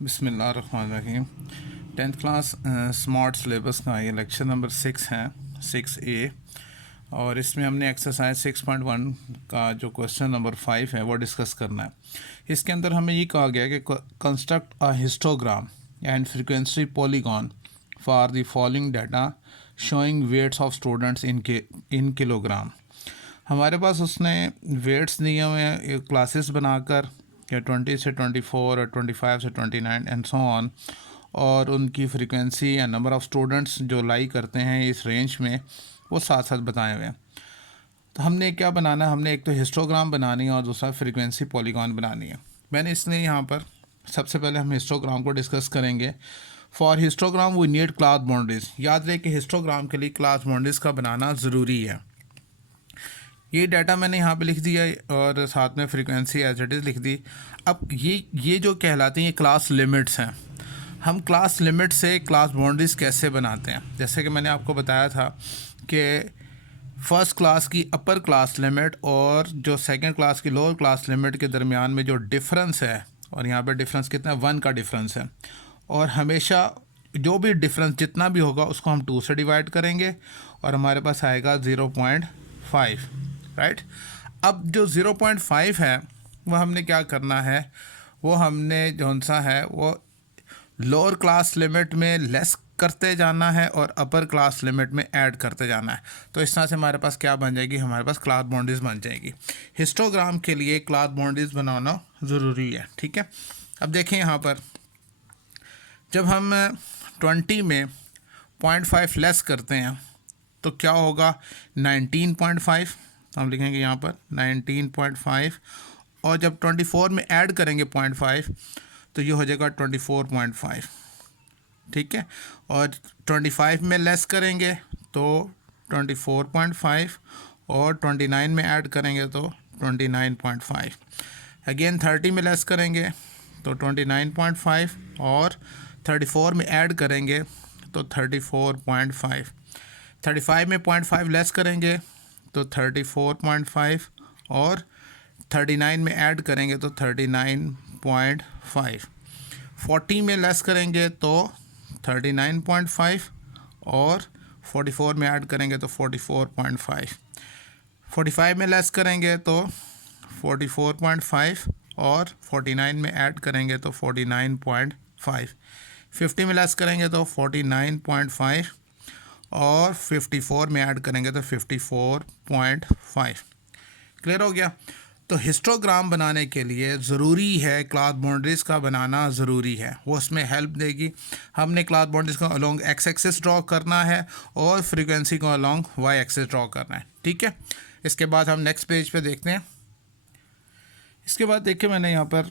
बिस्मिल्लाहिर्रहमानिर्रहीम। 10th class smart syllabus का ये लेक्चर नंबर 6 है, 6A। और इसमें हमने एक्सरसाइज 6.1 का जो क्वेश्चन नंबर 5 है वो डिस्कस करना है। इसके अंदर हमें ये कहा गया कि construct a histogram and frequency polygon for the following data showing weights of students in kilogram. हमारे पास उसने वेट्स दिए हुए हैं क्लासेस बनाकर कि 20 से 24 और 25 से 29 एंड सो ऑन, और उनकी फ्रीक्वेंसी या नंबर ऑफ़ स्टूडेंट्स जो लाई करते हैं इस रेंज में वो साथ साथ बताए हुए हैं। तो हमने क्या बनाना है, हमने एक तो हिस्टोग्राम बनानी है और दूसरा फ्रीक्वेंसी पॉलीगॉन बनानी है। मैंने इसलिए यहाँ पर सबसे पहले हम हिस्टोग्राम को डिस्कस करेंगे। For histogram we need class boundaries. याद रहे कि हिस्टोग्राम के लिए क्लास बाउंड्रीज का बनाना ज़रूरी है। ये डाटा मैंने यहाँ पे लिख दिया और साथ में फ्रीक्वेंसी एज इट इज़ लिख दी। अब ये जो कहलाती हैं ये क्लास लिमिट्स हैं। हम क्लास लिमिट से क्लास बाउंड्रीज कैसे बनाते हैं, जैसे कि मैंने आपको बताया था कि फ़र्स्ट क्लास की अपर क्लास लिमिट और जो सेकंड क्लास की लोअर क्लास लिमिट के दरमियान में जो डिफरेंस है, और यहाँ पे डिफरेंस कितना है, 1 का डिफरेंस है। और हमेशा जो भी डिफरेंस जितना भी होगा उसको हम 2 से डिवाइड करेंगे और हमारे पास आएगा 0.5, राइट। अब जो 0.5 है वो हमने क्या करना है, वो हमने जौन सा है वो लोअर क्लास लिमिट में लेस करते जाना है और अपर क्लास लिमिट में ऐड करते जाना है। तो इस तरह से हमारे पास क्या बन जाएगी, हमारे पास क्लास बाउंड्रीज बन जाएगी। हिस्टोग्राम के लिए क्लास बाउंड्रीज बनाना ज़रूरी है, ठीक है। अब देखें यहाँ पर जब हम 20 में 0.5 लेस करते हैं तो क्या होगा, 19.5। तो हम लिखेंगे यहाँ पर 19.5, और जब 24 में ऐड करेंगे 0.5 तो ये हो जाएगा 24.5, ठीक है। और 25 में लेस करेंगे तो 24.5, और 29 में ऐड करेंगे तो 29.5। अगेन 30 में लेस करेंगे तो 29.5, और 34 में ऐड करेंगे तो 34.5। 35 में 0.5 लेस करेंगे तो 34.5, और 39 में ऐड करेंगे तो 39.5। 40 में लेस करेंगे तो 39.5, और 44 में ऐड करेंगे तो 44.5। 45 में लेस करेंगे तो 44.5, और 49 में ऐड करेंगे तो 49.5। 50 में लेस करेंगे तो 49.5, और 54 में ऐड करेंगे तो 54.5। क्लियर हो गया। तो हिस्टोग्राम बनाने के लिए ज़रूरी है क्लास बाउंड्रीज़ का बनाना ज़रूरी है, वो उसमें हेल्प देगी। हमने क्लास बाउंड्रीज़ को अलोंग एक्स एक्सिस ड्रॉ करना है और फ्रीक्वेंसी को अलोंग वाई एक्सिस ड्रॉ करना है, ठीक है। इसके बाद हम नेक्स्ट पेज पे देखते हैं। इसके बाद देखिए मैंने यहाँ पर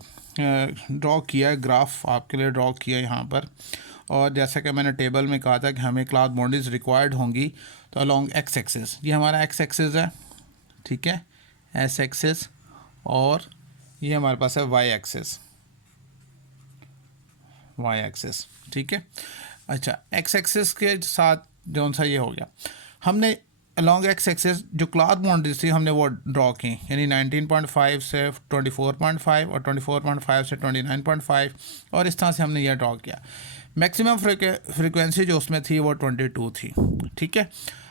ड्रॉ किया है, ग्राफ आपके लिए ड्रॉ किया है यहाँ पर। और जैसा कि मैंने टेबल में कहा था कि हमें क्लास बाउंड्रीज रिक्वायर्ड होंगी, तो अलोंग एक्स एक्सिस, ये हमारा एक्स एक्सिस है, ठीक है, एस एक्सिस, और ये हमारे पास है वाई एक्सिस, वाई एक्सिस, ठीक है। अच्छा, एक्स एक्सिस के साथ जौन सा ये हो गया, हमने अलॉन्ग एक्स एक्सिस जो क्लास बाउंड्रीज थी हमने वो ड्रॉ की, यानी 19.5 से 24.5 और 24.5 से 29.5, और इस तरह से हमने यह ड्रॉ किया। मैक्सिमम फ्रीक्वेंसी जो उसमें थी वो 22 थी, ठीक है।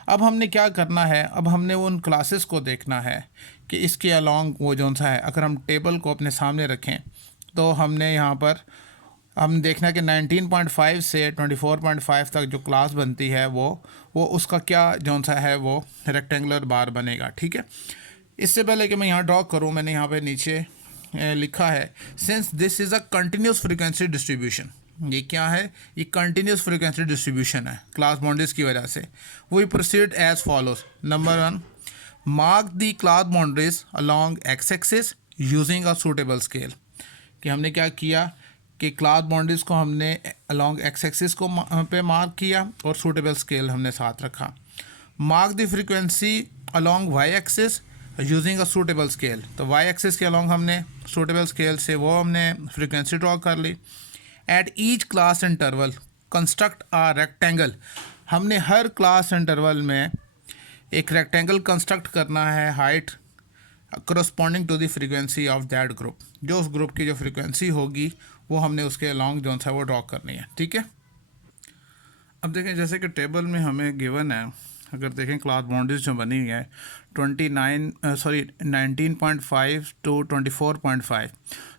अब हमने क्या करना है, अब हमने उन क्लासेस को देखना है कि इसके अलॉन्ग वो जौन सा है, अगर हम टेबल को अपने सामने रखें तो हमने यहाँ पर हम देखना है कि 19.5 से 24.5 तक जो क्लास बनती है वो उसका क्या जौन सा है वो रेक्टेंगुलर बार बनेगा, ठीक है। इससे पहले कि मैं यहाँ ड्रॉ करूँ, मैंने यहाँ पे नीचे लिखा है, since this is a continuous frequency distribution. ये क्या है, ये कंटिन्यूस फ्रीक्वेंसी डिस्ट्रीब्यूशन है क्लास बाउंड्रीज की वजह से। We proceed as follows. Number 1, mark the class boundaries along x axis using a suitable scale. कि हमने क्या किया कि क्लास बाउंड्रीज को हमने अलॉन्ग एक्स एक्सिस को पे मार्क किया और सूटेबल स्केल हमने साथ रखा। Mark the frequency along Y axis using a suitable scale. तो वाई एक्सिस के अलॉन्ग हमने सूटेबल स्केल से वो हमने फ्रीक्वेंसी ड्रॉ कर ली। At each class interval construct a rectangle. हमने हर क्लास इंटरवल में एक रेक्टेंगल कंस्ट्रक्ट करना है, height corresponding to the frequency of that group. जो उस ग्रुप की जो फ्रीक्वेंसी होगी वो हमने उसके अलॉन्ग जो सा वो ड्रॉ करनी है। ठीक है, अब देखें जैसे कि टेबल में हमें गिवन है, अगर देखें क्लॉथ बाउंड्रीज जो बनी हुई है 19.5 टू 24.5,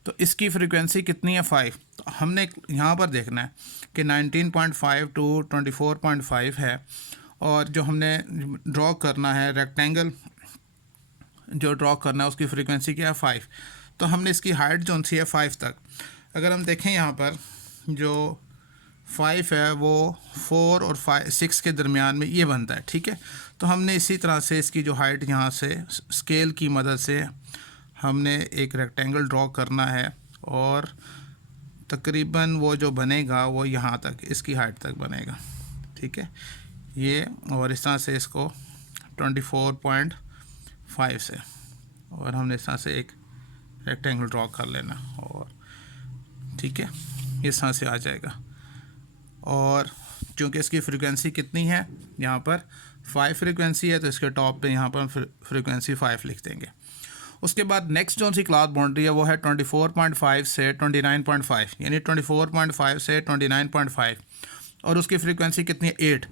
तो इसकी फ्रीक्वेंसी कितनी है 5। तो हमने यहाँ पर देखना है कि 19.5 टू 24.5 है, और जो हमने ड्रॉ करना है रेक्टेंगल जो ड्रॉ करना है उसकी फ्रीक्वेंसी क्या है 5। तो हमने इसकी हाइट जो सी है 5 तक, अगर हम देखें यहाँ पर जो 5 है वो 4 और 6 के दरमियान में ये बनता है। ठीक है, तो हमने इसी तरह से इसकी जो हाइट यहाँ से स्केल की मदद से हमने एक रेक्टेंगल ड्रॉ करना है, और तकरीबन वो जो बनेगा वो यहाँ तक इसकी हाइट तक बनेगा। ठीक है, ये और इस तरह से इसको 24.5 से, और हमने इस तरह से एक रेक्टेंगल ड्रॉ कर लेना, और ठीक है इस तरह से आ जाएगा। और चूँकि इसकी फ्रीक्वेंसी कितनी है, यहाँ पर 5 फ्रीक्वेंसी है, तो इसके टॉप पे यहाँ पर फ्रीक्वेंसी 5 लिख देंगे। उसके बाद नेक्स्ट जो सी क्लॉथ बाउंड्री है वो है 24.5 से 29.5, यानी 24.5 से 29.5, और उसकी फ्रीक्वेंसी कितनी है 8।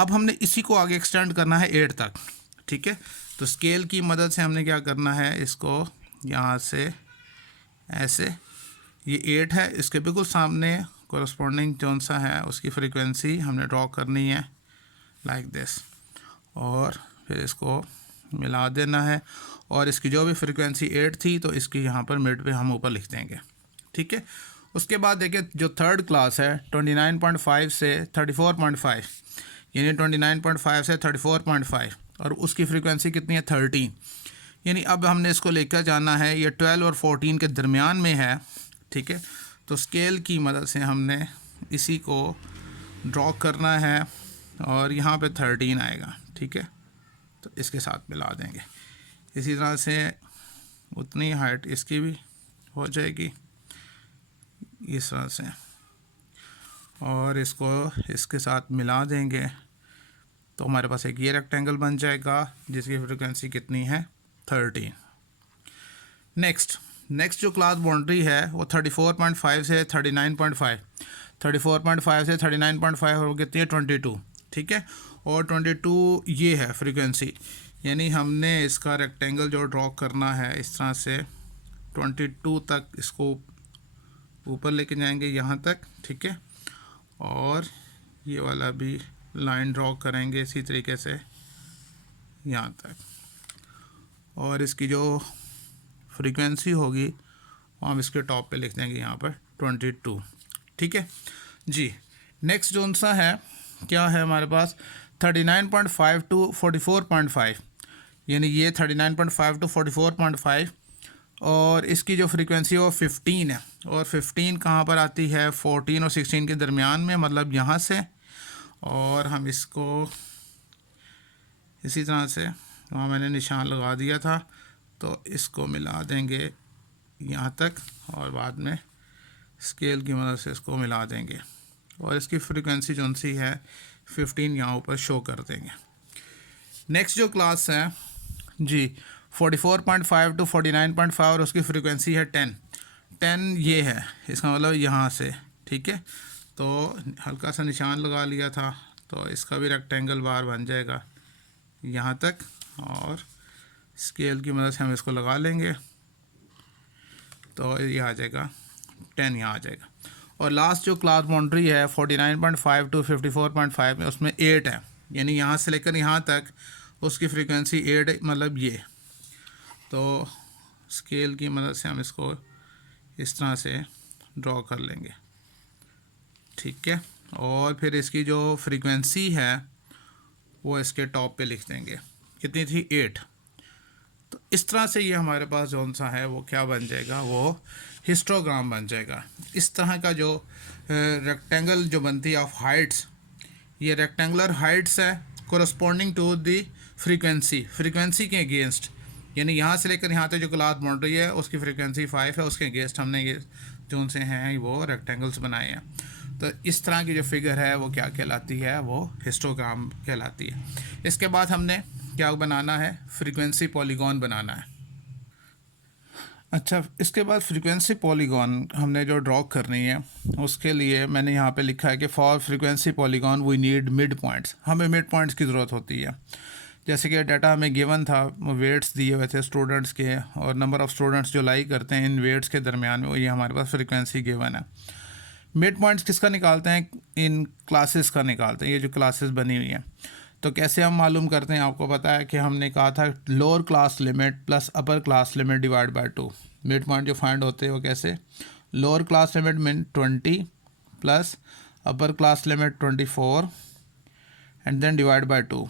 अब हमने इसी को आगे एक्सटेंड करना है 8 तक। ठीक है, तो स्केल की मदद से हमने क्या करना है, इसको यहाँ से ऐसे, ये 8 है, इसके बिल्कुल सामने कोरस्पॉन्डिंग जौन सा है उसकी फ्रीक्वेंसी हमने ड्रॉ करनी है लाइक दिस, और फिर इसको मिला देना है, और इसकी जो भी फ्रीक्वेंसी 8 थी तो इसकी यहाँ पर मिड पे हम ऊपर लिख देंगे। ठीक है, उसके बाद देखिए जो थर्ड क्लास है 29.5 से 34.5, यानी 29.5 से 34.5, और उसकी फ्रीक्वेंसी कितनी है 13, यानी अब हमने इसको लेकर जाना है, ये 12 और 14 के दरमियान में है। ठीक है, तो स्केल की मदद से हमने इसी को ड्रॉ करना है, और यहाँ पे 13 आएगा। ठीक है, तो इसके साथ मिला देंगे। इसी तरह से उतनी हाइट इसकी भी हो जाएगी इस तरह से, और इसको इसके साथ मिला देंगे, तो हमारे पास एक ये रेक्टेंगल बन जाएगा जिसकी फ्रीक्वेंसी कितनी है 13। नेक्स्ट जो क्लॉथ बाउंड्री है वो 34.5 से 39.5, 34.5 से 39.5 और वो कितनी है 22। ठीक है, और 22 ये है फ्रीक्वेंसी, यानी हमने इसका रेक्टेंगल जो ड्रॉ करना है इस तरह से 22 तक इसको ऊपर लेके जाएंगे यहाँ तक। ठीक है, और ये वाला भी लाइन ड्रॉ करेंगे इसी तरीके से यहाँ तक, और इसकी जो फ्रीक्वेंसी होगी वो हम इसके टॉप पे लिख देंगे यहाँ पर 22। ठीक है जी, नेक्स्ट जोन सा है क्या है हमारे पास 39.5 टू 44.5, यानी ये 39.5 टू 44.5, और इसकी जो फ्रीक्वेंसी है वो 15 है, और 15 कहाँ पर आती है 14 और 16 के दरमियान में, मतलब यहाँ से, और हम इसको इसी तरह से वहाँ मैंने निशान लगा दिया था, तो इसको मिला देंगे यहाँ तक, और बाद में स्केल की मदद से इसको मिला देंगे, और इसकी फ्रीक्वेंसी जो सी है 15 यहाँ ऊपर शो कर देंगे। नेक्स्ट जो क्लास है जी 44.5 टू 49.5, और उसकी फ्रीक्वेंसी है 10 ये है, इसका मतलब यहाँ से। ठीक है, तो हल्का सा निशान लगा लिया था, तो इसका भी रेक्टेंगल बार बन जाएगा यहाँ तक, और स्केल की मदद से हम इसको लगा लेंगे, तो ये आ जाएगा 10 यहाँ आ जाएगा। और लास्ट जो क्लॉथ बाउंड्री है 49.5 टू 54.5 में, उसमें 8 है, यानी यहाँ से लेकर यहाँ तक उसकी फ्रीक्वेंसी 8 है, मतलब ये। तो स्केल की मदद से हम इसको इस तरह से ड्रॉ कर लेंगे। ठीक है, और फिर इसकी जो फ्रीक्वेंसी है वो इसके टॉप पे लिख देंगे, कितनी थी 8। तो इस तरह से ये हमारे पास जौन सा है वो क्या बन जाएगा, वो हिस्टोग्राम बन जाएगा। इस तरह का जो रेक्टेंगल जो बनती है ऑफ हाइट्स, ये रेक्टेंगुलर हाइट्स है कोरस्पॉन्डिंग टू दी फ्रीक्वेंसी के अगेंस्ट, यानी यहाँ से लेकर यहाँ तक जो क्लॉथ बाउंड्री है उसकी फ्रीक्वेंसी 5 है, उसके अगेंस्ट हमने ये जो से हैं वो रेक्टेंगल्स बनाए हैं। तो इस तरह की जो फिगर है वो क्या कहलाती है, वो हिस्टोग्राम कहलाती है। इसके बाद हमने क्या बनाना है, फ्रीक्वेंसी पॉलीगॉन बनाना है। अच्छा, इसके बाद फ्रीक्वेंसी पॉलीगॉन हमने जो ड्रॉ करनी है, उसके लिए मैंने यहाँ पे लिखा है कि for frequency polygon we need mid points, हमें मिड पॉइंट्स की ज़रूरत होती है। जैसे कि डाटा हमें गिवन था, वेट्स दिए हुए थे स्टूडेंट्स के और नंबर ऑफ़ स्टूडेंट्स जो लाई करते हैं इन वेट्स के दरमियान में, वो ये हमारे पास फ्रीक्वेंसी गिवन है। मिड पॉइंट्स किसका निकालते हैं? इन क्लासेस का निकालते हैं, ये जो क्लासेस बनी हुई हैं। तो कैसे हम मालूम करते हैं? आपको पता है कि हमने कहा था lower class limit plus upper class limit divide by 2। Mid point जो फाइंड होते हैं वो कैसे? Lower class limit mean 20 plus upper class limit 24 and then divide by 2।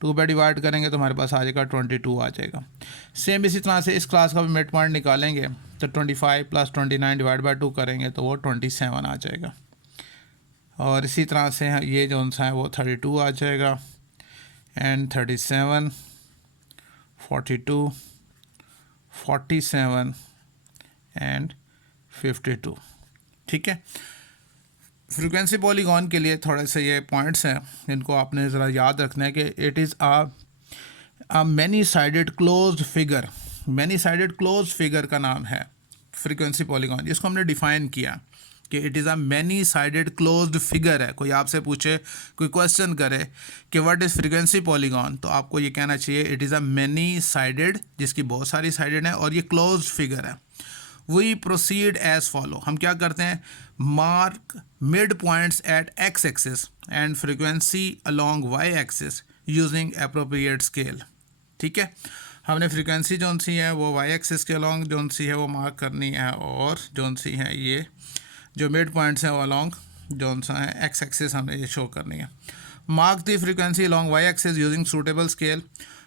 2 पे डिवाइड करेंगे तो हमारे पास आ जाएगा 22 आ जाएगा। सेम इसी तरह से इस क्लास का भी मिड पॉइंट निकालेंगे तो 25 प्लस 29 डिवाइड बाय 2 करेंगे तो वो 27 आ जाएगा। और इसी तरह से ये जो सा है वो 32 आ जाएगा एंड 37, 42, 47 एंड 52। ठीक है। फ्रीक्वेंसी पॉलीगॉन के लिए थोड़े से ये पॉइंट्स हैं जिनको आपने ज़रा याद रखना है कि it is a many sided closed figure. Many sided closed figure का नाम है फ्रीक्वेंसी पॉलीगॉन, जिसको हमने डिफ़ाइन किया कि it is a many sided closed figure है। कोई आपसे पूछे, कोई क्वेश्चन करे कि व्हाट इज़ फ्रीक्वेंसी पॉलीगॉन, तो आपको ये कहना चाहिए it is a many sided, जिसकी बहुत सारी साइडेड है और ये क्लोज्ड फिगर है। वी प्रोसीड एज फॉलो, हम क्या करते हैं? Mark mid points at x axis and frequency along Y axis using appropriate scale. ठीक है, हमने फ्रीक्वेंसी जौन सी है वो वाई एक्सिस के अलॉन्ग जौन सी है वो मार्क करनी है, और जौन सी है ये जो मिड पॉइंट्स हैं वो अलॉन्ग जौन सा है एक्स एक्सिस हमें ये शो करनी है। Mark the frequency along Y axis using suitable scale.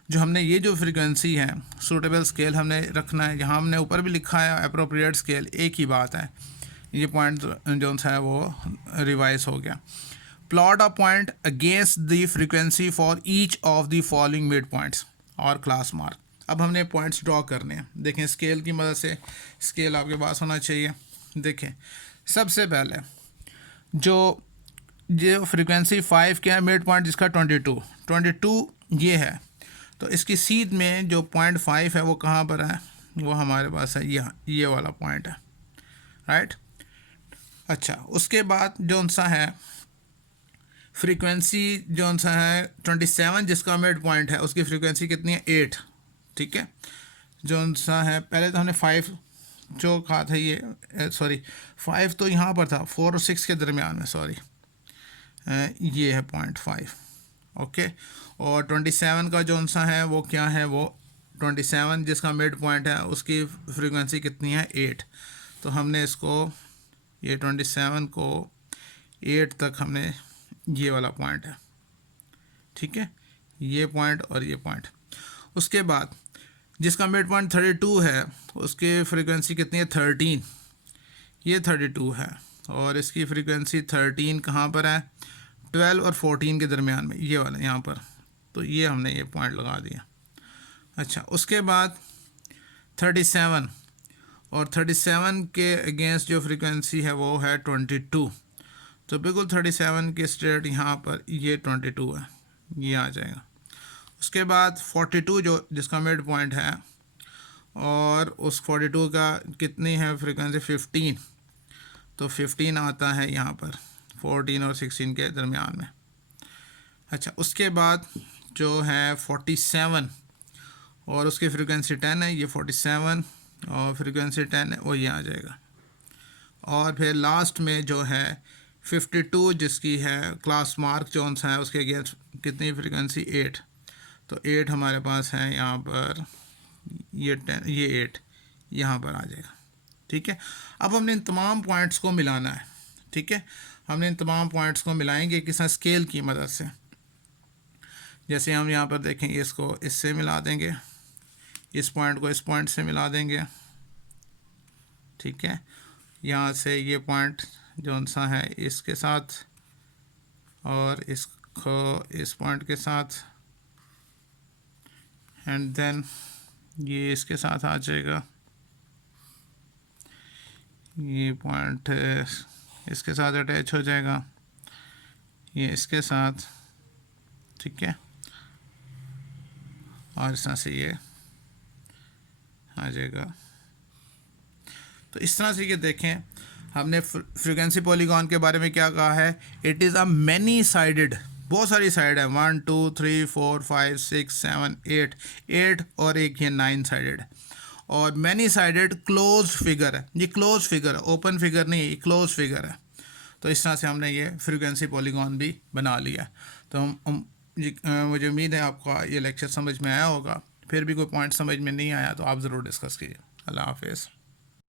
जो हमने ये जो फ्रीक्वेंसी है सूटेबल स्केल हमने रखना है, यहाँ हमने ऊपर भी लिखा है अप्रोप्रिएट स्केल, एक ही बात है। ये पॉइंट जो सा है वो रिवाइज हो गया। Plot a point against the frequency for each of the following mid points और क्लास मार्क। अब हमने पॉइंट्स ड्रॉ करने हैं। देखें स्केल की मदद से, स्केल आपके पास होना चाहिए। देखें सबसे पहले जो फ्रीक्वेंसी 5 क्या है, मिड पॉइंट जिसका 22 ये है, तो इसकी सीध में जो 0.5 है वो कहाँ पर है? वो हमारे पास है यहाँ, ये वाला पॉइंट है, राइट। अच्छा, उसके बाद जौन सा है फ्रीक्वेंसी जौन सा है 27 जिसका मिड पॉइंट है, उसकी फ्रीक्वेंसी कितनी है? 8। ठीक है, जौन सा है पहले तो हमने 5 जो कहा था, ये सॉरी 5 तो यहाँ पर था, 4 और 6 के दरमियान में, सॉरी ये है 0.5। ओके, और 27 का जौन सा है वो क्या है? वो 27 जिसका मिड पॉइंट है उसकी फ्रीक्वेंसी कितनी है? 8। तो हमने इसको ये 27 को 8 तक हमने ये वाला पॉइंट है, ठीक है, ये पॉइंट और ये पॉइंट। उसके बाद जिसका मिड पॉइंट 32 है उसकी फ्रीक्वेंसी कितनी है? 13। ये 32 है और इसकी फ्रीक्वेंसी 13 कहाँ पर है? 12 और 14 के दरमियान में, ये वाला यहाँ पर। तो ये हमने ये पॉइंट लगा दिया। अच्छा, उसके बाद 37 और 37 के अगेंस्ट जो फ्रीक्वेंसी है वो है 22। तो बिल्कुल 37 के स्ट्रेट यहाँ पर ये 22 है, ये आ जाएगा। उसके बाद 42 जो जिसका मिड पॉइंट है, और उस 42 का कितनी है फ्रीक्वेंसी? 15। तो 15 आता है यहाँ पर 14 और 16 के दरमियान में। अच्छा, उसके बाद जो है 47 और उसकी फ्रीक्वेंसी 10 है, ये 47 और फ्रीक्वेंसी 10 है, वो ये आ जाएगा। और फिर लास्ट में जो है 52 जिसकी है क्लास मार्क जोन सा है, उसके अगेंस्ट कितनी फ्रीक्वेंसी? 8। तो 8 हमारे पास है यहाँ पर, ये 10, ये 8 यहाँ पर आ जाएगा। ठीक है, अब हमने इन तमाम पॉइंट्स को मिलाना है। ठीक है, हमने इन तमाम पॉइंट्स को मिलाएंगे किस स्केल की मदद से। जैसे हम यहाँ पर देखेंगे, इसको इससे मिला देंगे, इस पॉइंट को इस पॉइंट से मिला देंगे। ठीक है, यहाँ से ये पॉइंट जो सा है इसके साथ, और इसको इस पॉइंट के साथ, एंड देन ये इसके साथ आ जाएगा, ये पॉइंट इसके साथ अटैच हो जाएगा, ये इसके साथ। ठीक है, और इस तरह से ये आ जाएगा तो इस तरह से ये देखें, हमने फ्रीक्वेंसी पॉलीगॉन के बारे में क्या कहा है, it is a many sided, बहुत सारी साइड है, 1 2 3 4 5 6 7 8 और एक ये 9 साइडेड, और मैनी साइडेड क्लोज फिगर है, ये क्लोज फिगर है, ओपन फिगर नहीं है, ये क्लोज फिगर है। तो इस तरह से हमने ये फ्रीक्वेंसी पॉलीगॉन भी बना लिया। तो मुझे उम्मीद है आपका ये लेक्चर समझ में आया होगा। फिर भी कोई पॉइंट समझ में नहीं आया तो आप ज़रूर डिस्कस कीजिए। अल्लाह हाफिज़।